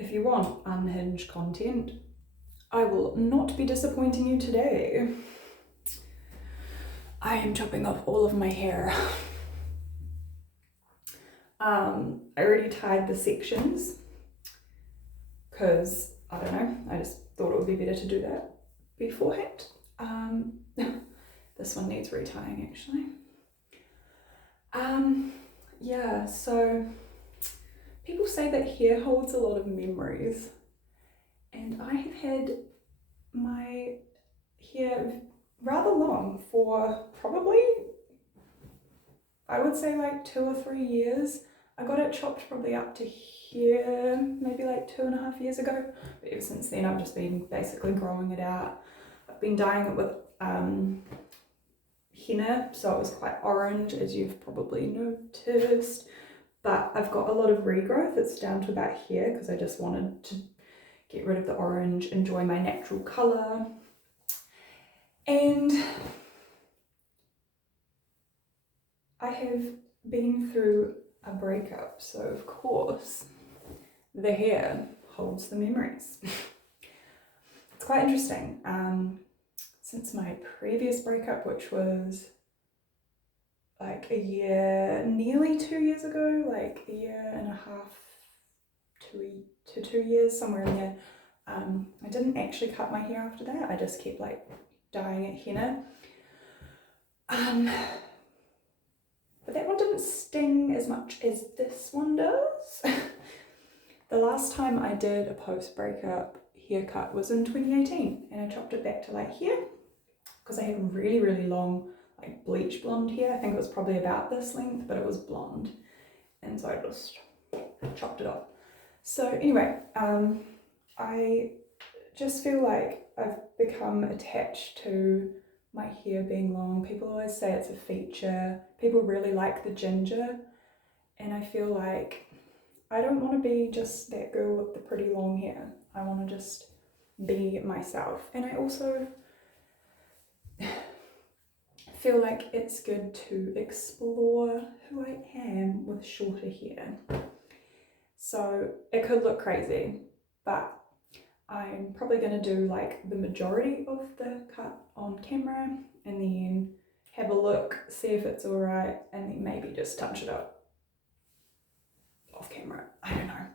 if you want unhinged content, I will not be disappointing you today. I am chopping off all of my hair. I already tied the sections because, I don't know, I just thought it would be better to do that beforehand. This one needs retying actually. Yeah, so people say that hair holds a lot of memories, and I have had my hair rather long for probably, I would say like 2 or 3 years. I got it chopped probably up to here, maybe like 2.5 years ago. But ever since then, I've just been basically growing it out. I've been dyeing it with henna, so it was quite orange, as you've probably noticed. But I've got a lot of regrowth. It's down to about here because I just wanted to get rid of the orange, enjoy my natural colour. And I have been through a breakup, so of course the hair holds the memories. It's quite interesting. Since my previous breakup, which was like a year, nearly 2 years ago, like a year and a half to 2 years, somewhere in there, I didn't actually cut my hair after that. I just kept like dyeing it henna. But that one didn't sting as much as this one does. The last time I did a post-breakup haircut was in 2018, and I chopped it back to like here because I had really, really long like bleach blonde hair. I think it was probably about this length, but it was blonde, and so I just chopped it off. So anyway, I just feel like I've become attached to my hair being long. People always say it's a feature. People really like the ginger, and I feel like I don't want to be just that girl with the pretty long hair. I want to just be myself. And I also feel like it's good to explore who I am with shorter hair. So it could look crazy, but I'm probably going to do like the majority of the cut on camera and then have a look, see if it's alright, and then maybe just touch it up off camera. I don't know.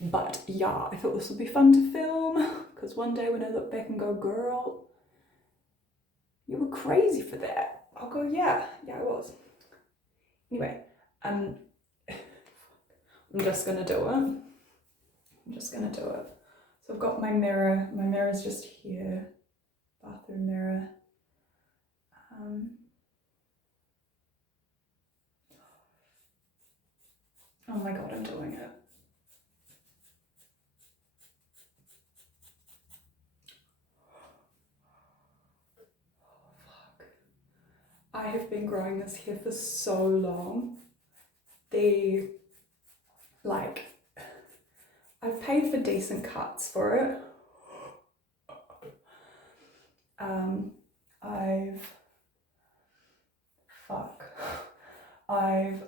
But yeah, I thought this would be fun to film because one day when I look back and go, girl, you were crazy for that, I'll go, yeah, I was. Anyway, I'm just gonna do it. So I've got my mirror. My mirror's just here, bathroom mirror. Oh my god, I'm doing it. Fuck. I have been growing this hair for so long. I've paid for decent cuts for it.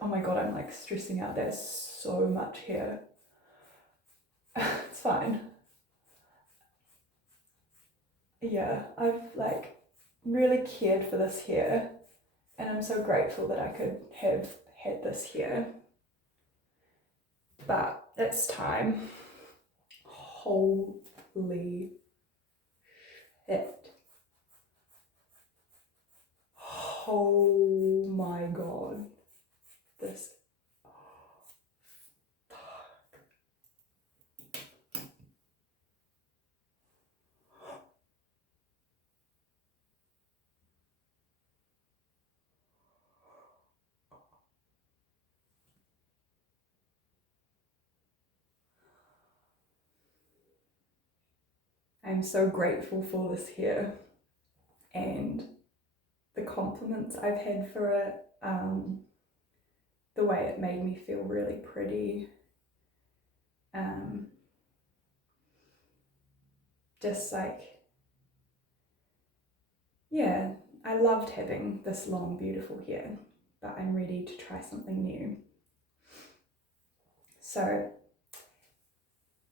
Oh my god, I'm like stressing out. There's so much hair. It's fine. Yeah, I've like really cared for this hair, and I'm so grateful that I could have had this hair. But it's time. Holy shit. Oh my god. This. I'm so grateful for this hair and the compliments I've had for it, the way it made me feel really pretty, just like, yeah, I loved having this long beautiful hair, but I'm ready to try something new. So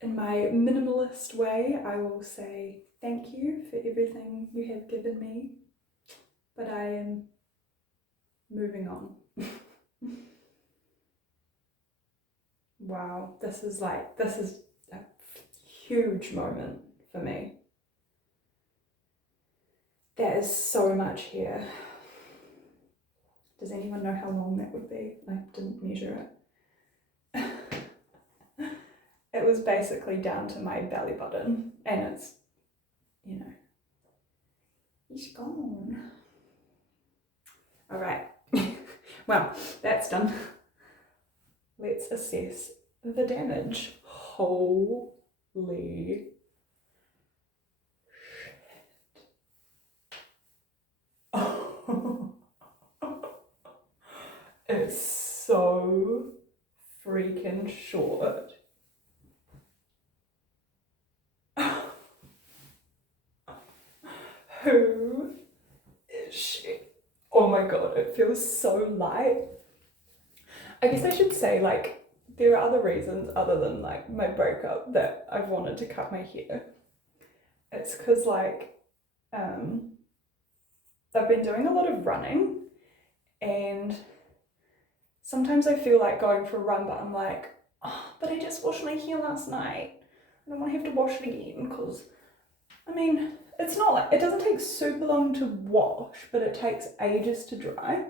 in my minimalist way, I will say thank you for everything you have given me, but I am moving on. Wow, this is a huge moment for me. There is so much here. Does anyone know how long that would be? I didn't measure it. It was basically down to my belly button, and it's, you know, it's gone. All right, well, that's done. Let's assess the damage. Holy shit. It's so freaking short. Who is she? Oh my god, it feels so light. I guess I should say, like, there are other reasons other than like my breakup that I've wanted to cut my hair. It's because like I've been doing a lot of running, and sometimes I feel like going for a run, but I'm like, oh, but I just washed my hair last night. I don't want to have to wash it again, because I mean, it's not like, it doesn't take super long to wash, but it takes ages to dry.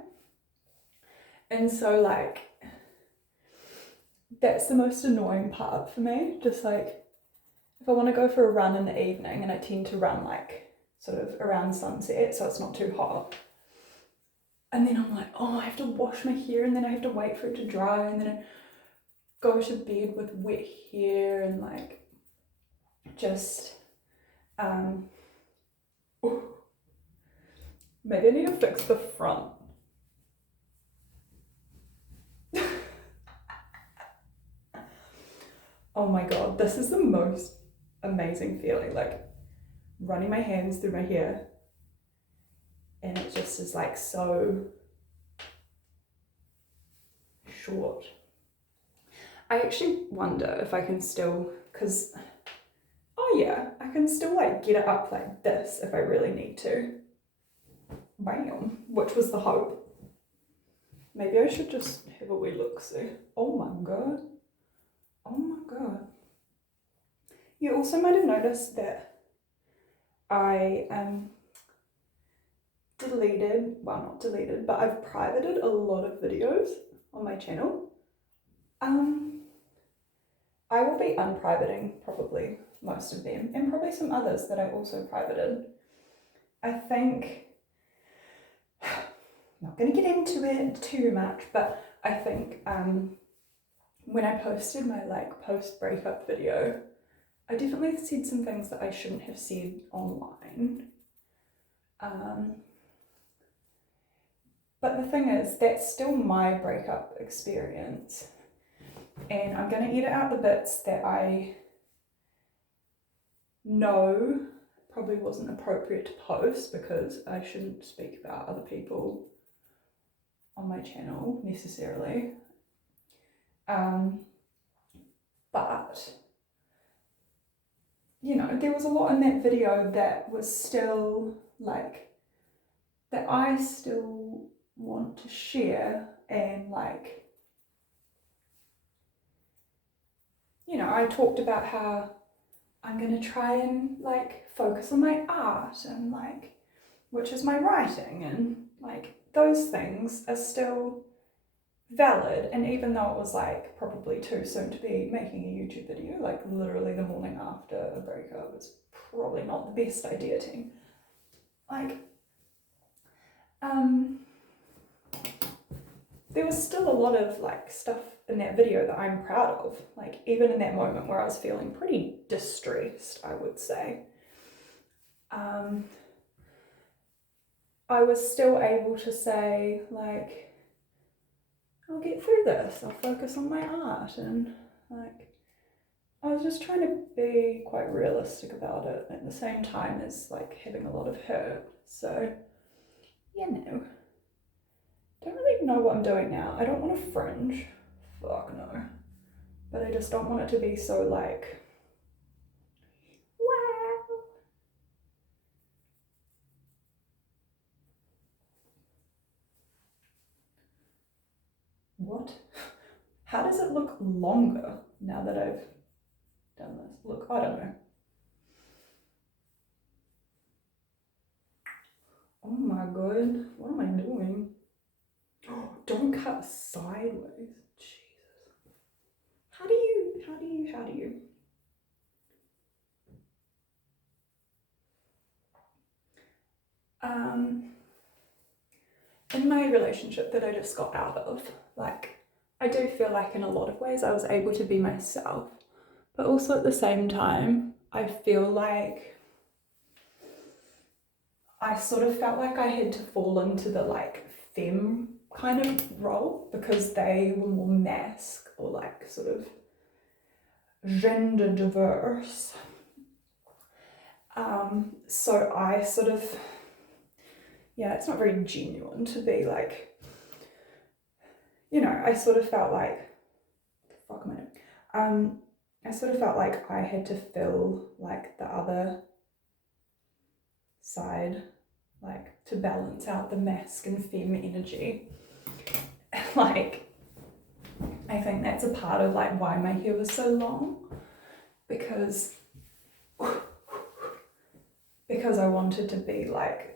And so like, that's the most annoying part for me. Just like, if I want to go for a run in the evening, and I tend to run like sort of around sunset, so it's not too hot. And then I'm like, oh, I have to wash my hair, and then I have to wait for it to dry, and then I go to bed with wet hair, and like, just, maybe I need to fix the front. Oh my god, this is the most amazing feeling, like running my hands through my hair, and it just is like so short. I actually wonder if I can still, because, oh yeah, I can still like get it up like this if I really need to. Bam, which was the hope. Maybe I should just have a wee look-see. Oh my god. Oh my god. You also might have noticed that I deleted, well, not deleted, but I've privated a lot of videos on my channel. I will be unprivating probably most of them, and probably some others that I also privated. I think, I'm not going to get into it too much, but I think when I posted my like post-breakup video, I definitely said some things that I shouldn't have said online. But the thing is, that's still my breakup experience, and I'm going to edit out the bits that I know probably wasn't appropriate to post, because I shouldn't speak about other people on my channel necessarily. But you know, there was a lot in that video that was still like, that I still want to share, and like, you know, I talked about how I'm going to try and like focus on my art, and like, which is my writing, and like those things are still valid. And even though it was like probably too soon to be making a YouTube video, like literally the morning after a breakup, it's probably not the best idea, team. Like, there was still a lot of like stuff in that video that I'm proud of. Like, even in that moment where I was feeling pretty distressed, I would say, I was still able to say like, I'll get through this, I'll focus on my art, and like, I was just trying to be quite realistic about it at the same time as like having a lot of hurt. So, you know, don't really know what I'm doing now. I don't want to fringe, fuck no, but I just don't want it to be so like look longer now that I've done this. Look, I don't know. Oh my god, what am I doing? Oh, don't cut sideways. Jesus. How do you? In my relationship that I just got out of, like, I do feel like in a lot of ways I was able to be myself, but also at the same time, I feel like I sort of felt like I had to fall into the like femme kind of role because they were more masc or like sort of gender diverse. So I sort of, yeah, it's not very genuine to be like, you know, I sort of felt like, fuck am I doing? I sort of felt like I had to fill like the other side, like to balance out the masc and femme energy. Like, I think that's a part of like why my hair was so long, because I wanted to be like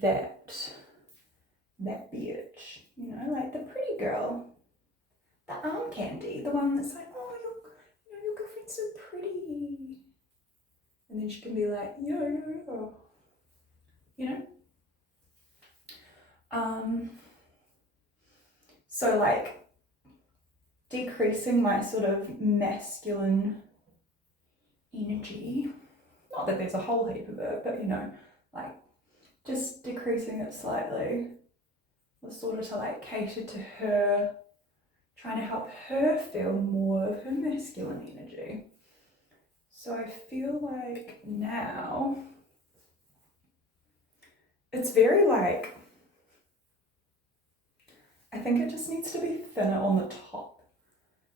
that bitch, you know, like the pretty girl, the arm candy, the one that's like, oh, your girlfriend's so pretty, and then she can be like, yo, you know. So like decreasing my sort of masculine energy, not that there's a whole heap of it, but you know, like just decreasing it slightly was sort of to like cater to her, trying to help her feel more of her masculine energy. So I feel like now it's very like, I think it just needs to be thinner on the top.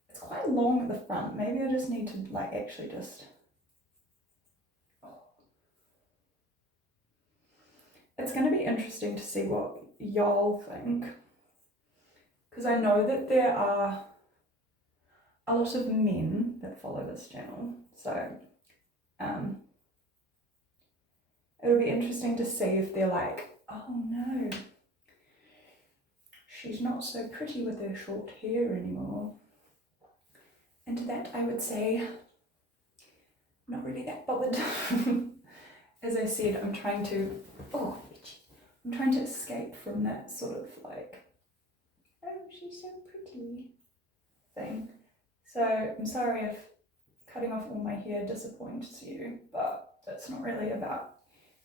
It's quite long at the front. Maybe I just need to like actually just, it's going to be interesting to see what y'all think, because I know that there are a lot of men that follow this channel, so it'll be interesting to see if they're like, oh no, she's not so pretty with her short hair anymore. And to that I would say, I'm not really that bothered. As I said, I'm trying to escape from that sort of like, oh, she's so pretty thing. So I'm sorry if cutting off all my hair disappoints you, but that's not really about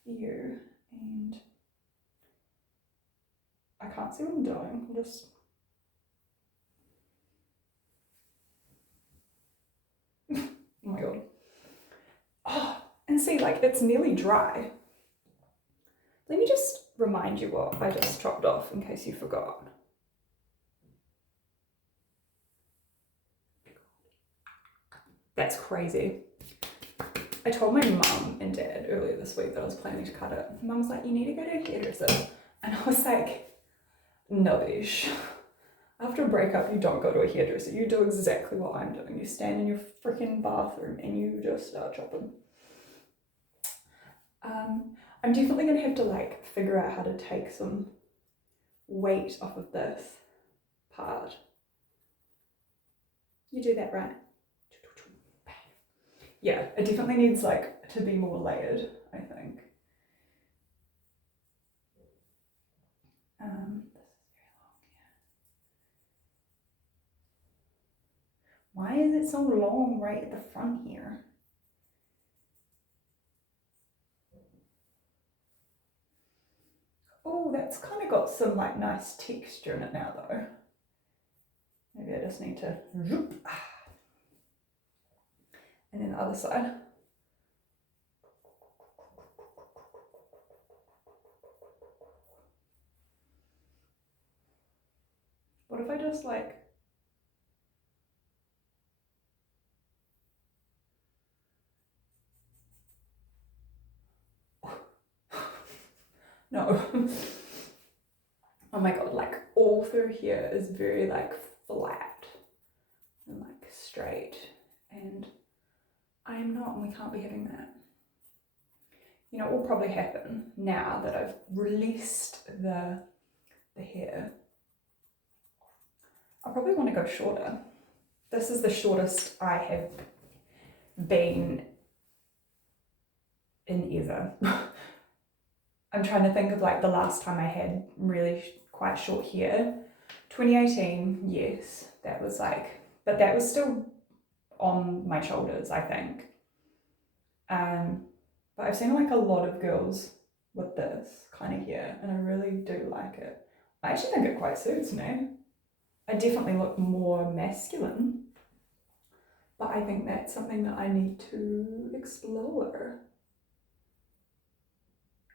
you. And I can't see what I'm doing. I'm just, oh my god. Oh, and see, like it's nearly dry. Let me just remind you what I just chopped off in case you forgot. That's crazy. I told my mum and dad earlier this week that I was planning to cut it. Mum was like, you need to go to a hairdresser. And I was like, no, bish. After a breakup, you don't go to a hairdresser. You do exactly what I'm doing. You stand in your freaking bathroom and you just start chopping. I'm definitely going to have to like figure out how to take some weight off of this part. You do that, right? Yeah, it definitely needs like to be more layered, I think. This is very long, yeah. Why is it so long right at the front here? Oh, that's kind of got some like nice texture in it now though. Maybe I just need to, and then the other side. What if I just like, no. Oh my god, like all through here is very like flat and like straight, and I am not, and we can't be having that. You know, it will probably happen now that I've released the hair. I probably want to go shorter. This is the shortest I have been in ever. I'm trying to think of like the last time I had really quite short hair. 2018, yes, that was like, but that was still on my shoulders, I think. But I've seen like a lot of girls with this kind of hair, and I really do like it. I actually think it quite suits me. I definitely look more masculine, but I think that's something that I need to explore.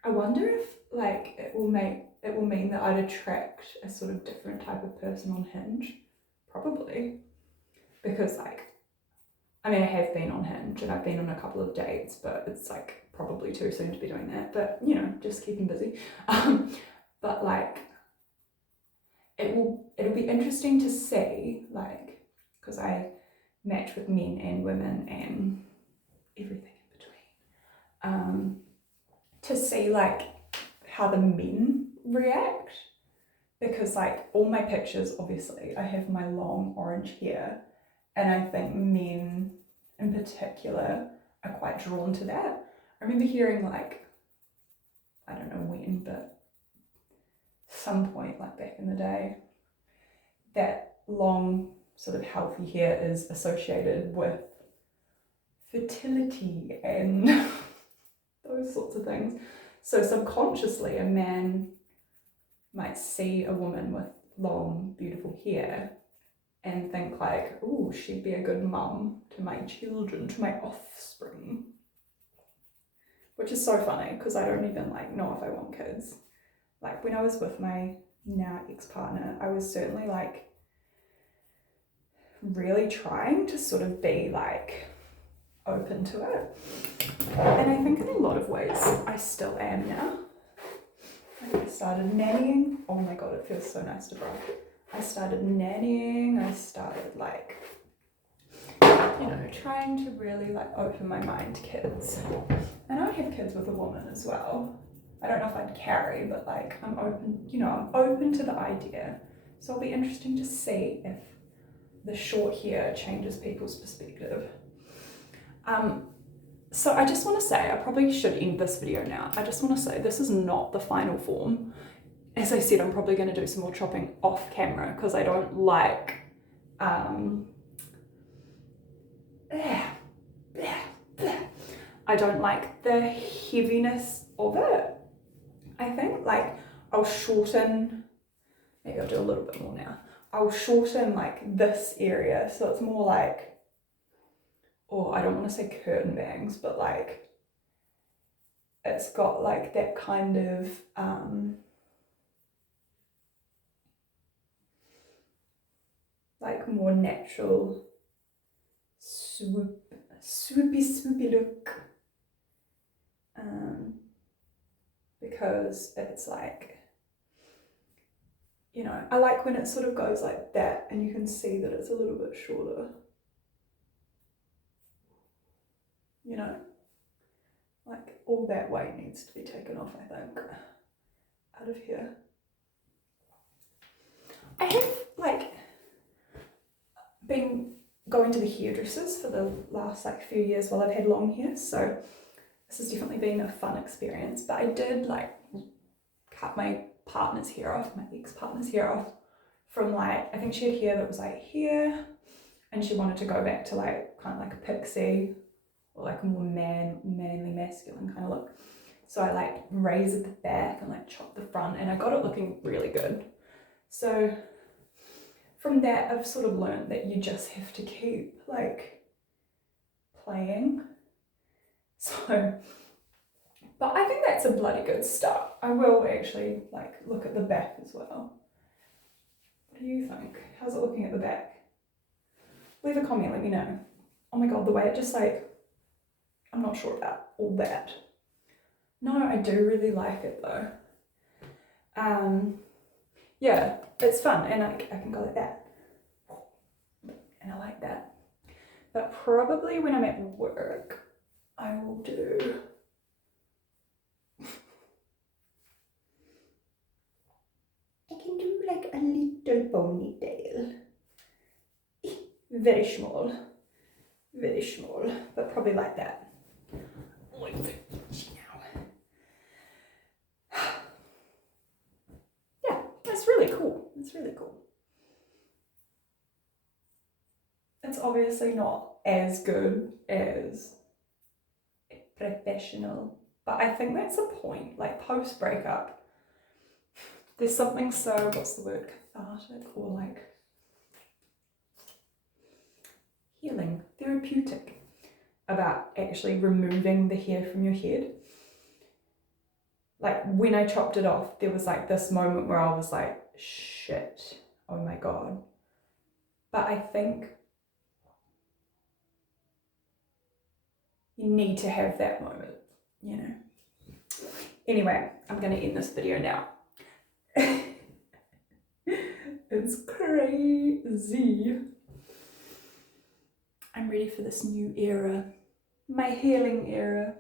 I wonder if like it will mean that I'd attract a sort of different type of person on Hinge. Probably. Because like, I mean, I have been on Hinge and I've been on a couple of dates, but it's like probably too soon to be doing that. But you know, just keeping busy. But like, it'll be interesting to see, like, because I match with men and women and everything in between, to see like how the men react, because like all my pictures, obviously I have my long orange hair, and I think men in particular are quite drawn to that. I remember hearing like, I don't know when, but some point like back in the day, that long sort of healthy hair is associated with fertility and those sorts of things. So subconsciously a man might see a woman with long beautiful hair and think like, oh, she'd be a good mum to my children, to my offspring. Which is so funny because I don't even like know if I want kids. Like when I was with my now ex-partner, I was certainly like really trying to sort of be like open to it. And I think in a lot of ways I still am now. I started nannying. Oh my god, it feels so nice to brag. I started nannying, I started like, you know, trying to really like open my mind to kids. And I would have kids with a woman as well. I don't know if I'd carry, but like I'm open, you know, I'm open to the idea. So it'll be interesting to see if the short hair changes people's perspective. So I just want to say, I probably should end this video now. I just want to say this is not the final form. As I said, I'm probably going to do some more chopping off camera because I don't like, I don't like the heaviness of it. I think like I'll shorten, maybe I'll do a little bit more now. I'll shorten like this area so it's more like, or I don't want to say curtain bangs, but like it's got like that kind of like more natural swoopy look, because it's like, you know, I like when it sort of goes like that and you can see that it's a little bit shorter, you know, like all that weight needs to be taken off, I think, out of here. I have like been going to the hairdressers for the last like few years while I've had long hair, so this has definitely been a fun experience. But I did like cut my partner's hair off, my ex-partner's hair off, from like, I think she had hair that was like here, and she wanted to go back to like kind of like a pixie or like a more manly masculine kind of look. So I like razored the back and like chopped the front, and I got it looking really good. So from that, I've sort of learned that you just have to keep like playing. So, but I think that's a bloody good start. I will actually like look at the back as well. What do you think? How's it looking at the back? Leave a comment, let me know. Oh my god, the way it just like, I'm not sure about all that. No, I do really like it though. Yeah, it's fun, and I can go like that. probably when I'm at work, I will do I can do like a little ponytail. Very small, but probably like that. Yeah, that's really cool. It's really cool. It's obviously not as good as professional, but I think that's the point. Like post breakup, there's something so, what's the word, cathartic or like healing, therapeutic about actually removing the hair from your head. Like when I chopped it off, there was like this moment where I was like, shit, oh my God. But I think you need to have that moment, you know. Anyway, I'm gonna end this video now. It's crazy. I'm ready for this new era, my healing era.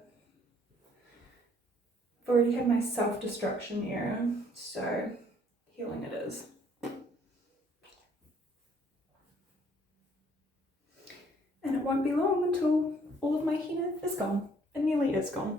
I've already had my self-destruction era, so healing it is. And it won't be long until all of my henna is gone. It nearly is gone.